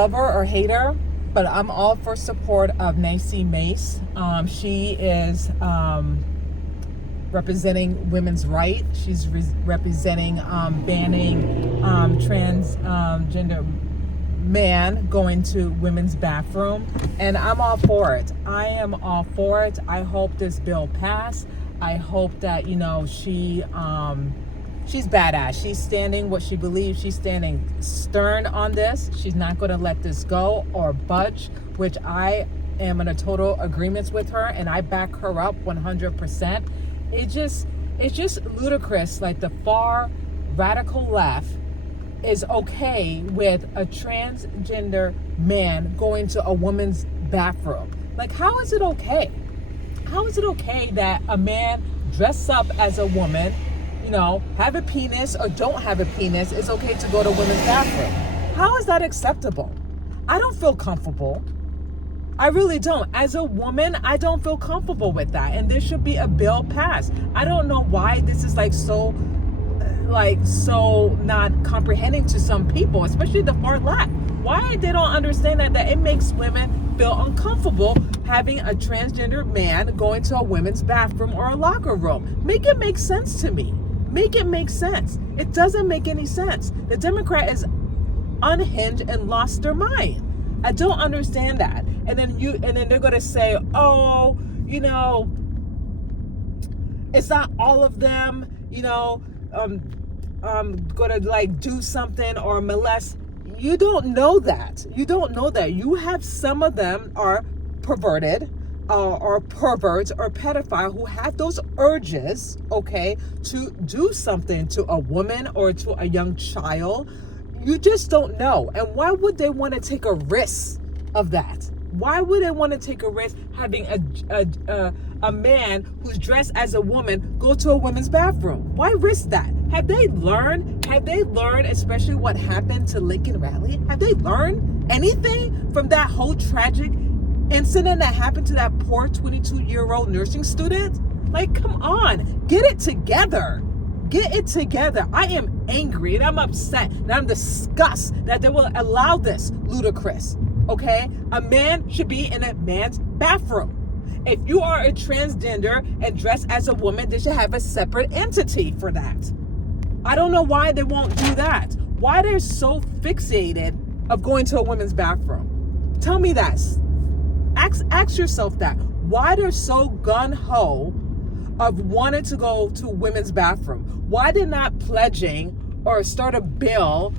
love her or hate her, but I'm all for support of Nancy Mace. She is representing women's rights. She's representing banning transgender man going to women's bathroom, and I'm all for it. I am all for it. I hope this bill pass. I hope that she's badass. She's standing what she believes. She's standing stern on this. She's not going to let this go or budge, which I am in a total agreement with her, and I back her up 100%. It's just ludicrous. Like, the far radical left is okay with a transgender man going to a woman's bathroom. Like, how is it okay? How is it okay that a man dress up as a woman, have a penis or don't have a penis, it's okay to go to women's bathroom? How is that acceptable? I don't feel comfortable. I really don't. As a woman, I don't feel comfortable with that. And there should be a bill passed. I don't know why this is so not comprehending to some people, especially the far left. Why they don't understand that it makes women feel uncomfortable having a transgender man going to a women's bathroom or a locker room. Make it make sense to me. Make it make sense. It doesn't make any sense. The Democrat is unhinged and lost their mind. I don't understand that. And then they're going to say, oh, it's not all of them, going to do something or molest. You don't know that. You don't know that. You have some of them are perverted or perverts or pedophile who have those urges, okay, to do something to a woman or to a young child. You just don't know. And why would they want to take a risk of that? Why would they want to take a risk having a man who's dressed as a woman go to a women's bathroom? Why risk that? Have they learned, especially what happened to Lincoln Riley? Have they learned anything from that whole tragic incident that happened to that poor 22-year-old nursing student? Like, come on, get it together. Get it together. I am angry and I'm upset and I'm disgusted that they will allow this ludicrous. Okay? A man should be in a man's bathroom. If you are a transgender and dress as a woman, they should have a separate entity for that. I don't know why they won't do that. Why they're so fixated of going to a women's bathroom. Tell me that. Ask yourself that. Why they're so gun-ho of wanting to go to women's bathroom. Why they're not pledging or start a bill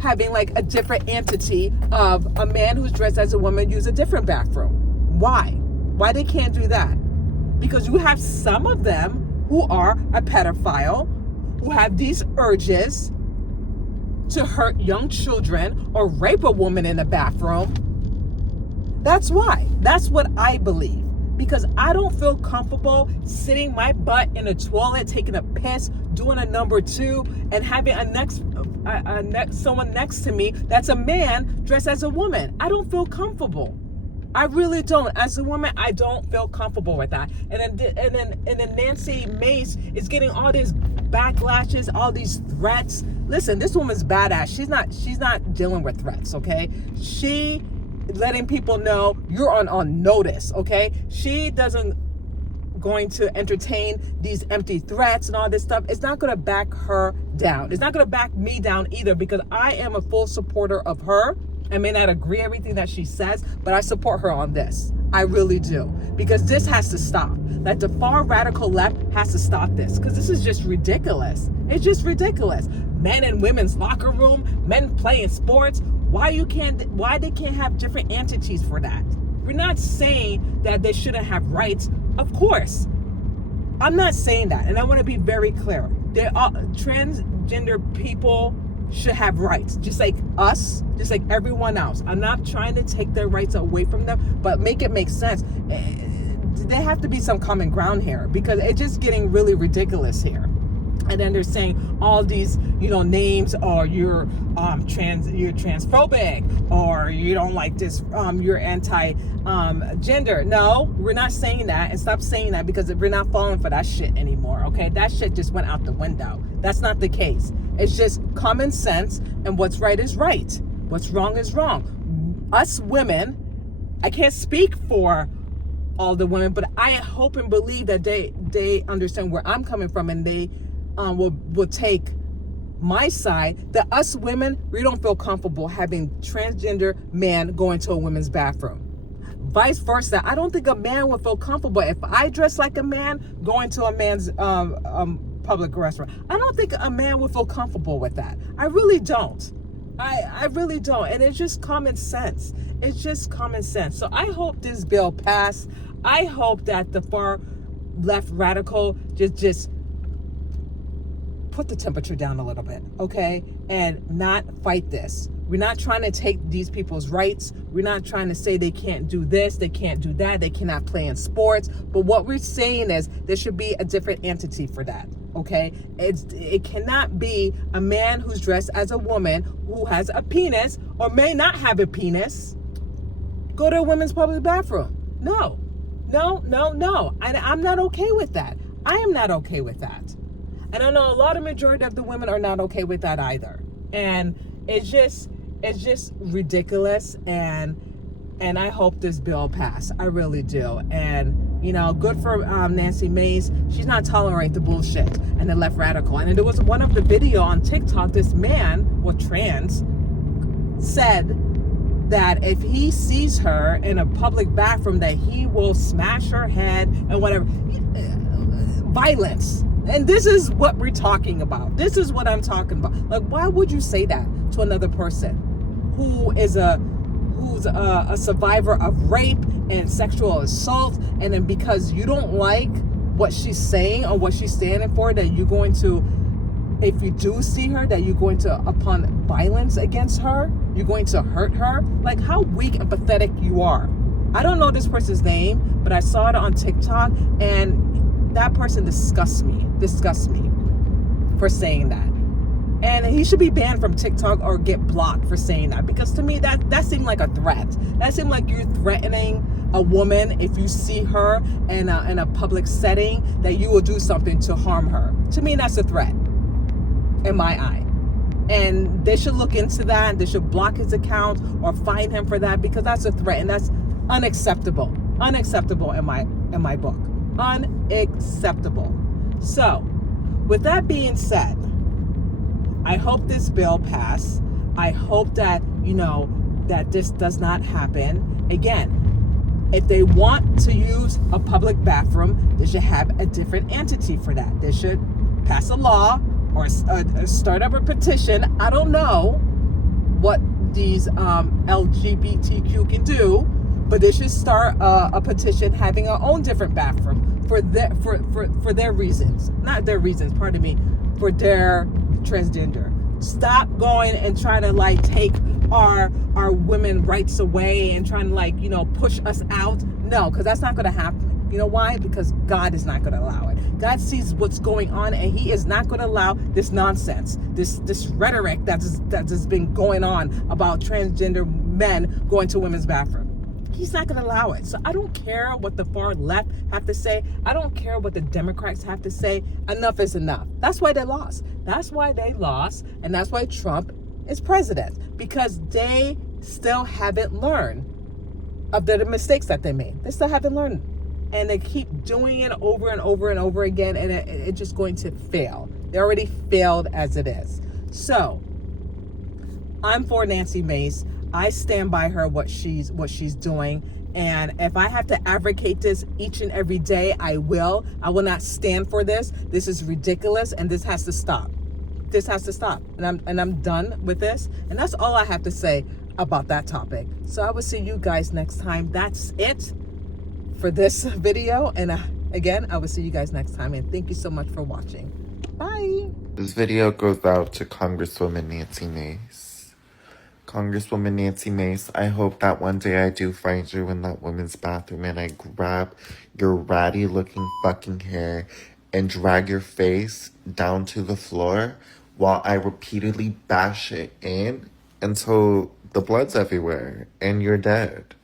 having a different entity of a man who's dressed as a woman use a different bathroom. Why? Why they can't do that? Because you have some of them who are a pedophile, who have these urges to hurt young children or rape a woman in a bathroom. That's why. That's what I believe. Because I don't feel comfortable sitting my butt in a toilet, taking a piss, doing a number 2, and having someone next to me that's a man dressed as a woman. I don't feel comfortable. I really don't. As a woman, I don't feel comfortable with that. And then Nancy Mace is getting all these backlashes, all these threats. Listen, this woman's badass. She's not dealing with threats, okay? She letting people know you're on notice, okay? She doesn't going to entertain these empty threats and all this stuff. It's not going to back her down. It's not going to back me down either, because I am a full supporter of her. I may not agree everything that she says, but I support her on this. I really do, because this has to stop. Like, the far radical left has to stop this, because this is just ridiculous. It's just ridiculous. Men and women's locker room, men playing sports. Why they can't have different entities for that? We're not saying that they shouldn't have rights. Of course. I'm not saying that. And I want to be very clear. Transgender people should have rights, just like us, just like everyone else. I'm not trying to take their rights away from them, but make it make sense. There have to be some common ground here, because it's just getting really ridiculous here. And then they're saying all these, names, or you're transphobic, or you don't like this, you're anti-gender. No, we're not saying that, and stop saying that, because we're not falling for that shit anymore, okay? That shit just went out the window. That's not the case. It's just common sense, and what's right is right. What's wrong is wrong. us women, I can't speak for all the women, but I hope and believe that they understand where I'm coming from, and they will take my side, that us women, we don't feel comfortable having transgender men go into a women's bathroom. Vice versa, I don't think a man would feel comfortable if I dress like a man going to a man's public restaurant. I don't think a man would feel comfortable with that. I really don't. I really don't. And it's just common sense. It's just common sense. So I hope this bill passed. I hope that the far left radical just put the temperature down a little bit, okay? And not fight this. We're not trying to take these people's rights. We're not trying to say they can't do this, they can't do that, they cannot play in sports. But what we're saying is there should be a different entity for that, okay? It cannot be a man who's dressed as a woman who has a penis or may not have a penis go to a women's public bathroom. No. I'm not okay with that. I am not okay with that. And I know a lot of majority of the women are not okay with that either. And it's just ridiculous. And I hope this bill pass. I really do. And, you know, good for Nancy Mace. She's not tolerating the bullshit and the left radical. And there was one of the video on TikTok, this man, or trans, said that if he sees her in a public bathroom, that he will smash her head and whatever. Violence. And this is what we're talking about. This is what I'm talking about. Like, why would you say that to another person who's a survivor of rape and sexual assault, and then because you don't like what she's saying or what she's standing for, that you're going to, if you do see her, that you're going to, upon violence against her, you're going to hurt her? Like, how weak and pathetic you are. I don't know this person's name, but I saw it on TikTok, and that person disgusts me for saying that. And he should be banned from TikTok or get blocked for saying that, because to me that seemed like a threat. That seemed like you're threatening a woman if you see her in a public setting, that you will do something to harm her. To me, that's a threat in my eye. And they should look into that. They should block his account or fine him for that, because that's a threat, and that's unacceptable. Unacceptable in my book. Unacceptable. So, with that being said, I hope this bill pass. I hope that, you know, that this does not happen. Again, if they want to use a public bathroom, they should have a different entity for that. They should pass a law or start up a petition. I don't know what these LGBTQ can do, but they should start a petition having our own different bathroom for their reasons. Not their reasons, pardon me, for their transgender. Stop going and trying to like take our women rights away and trying to like, you know, push us out. No, because that's not going to happen. You know why? Because God is not going to allow it. God sees what's going on, and he is not going to allow this nonsense, this rhetoric that's been going on about transgender men going to women's bathroom. He's not going to allow it. So I don't care what the far left have to say. I don't care what the Democrats have to say. Enough is enough. That's why they lost. That's why they lost. And that's why Trump is president. Because they still haven't learned of the mistakes that they made. They still haven't learned. And they keep doing it over and over and over again. And it's just going to fail. They already failed as it is. So I'm for Nancy Mace. I stand by her, what she's doing. And if I have to advocate this each and every day, I will. I will not stand for this. This is ridiculous, and this has to stop. This has to stop. And I'm done with this. And that's all I have to say about that topic. So I will see you guys next time. That's it for this video. And again, I will see you guys next time. And thank you so much for watching. Bye. This video goes out to Congresswoman Nancy Mace. Congresswoman Nancy Mace, I hope that one day I do find you in that women's bathroom and I grab your ratty looking fucking hair and drag your face down to the floor while I repeatedly bash it in until the blood's everywhere and you're dead.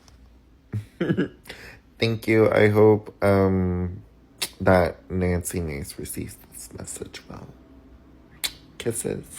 Thank you. I hope that Nancy Mace receives this message well. Kisses.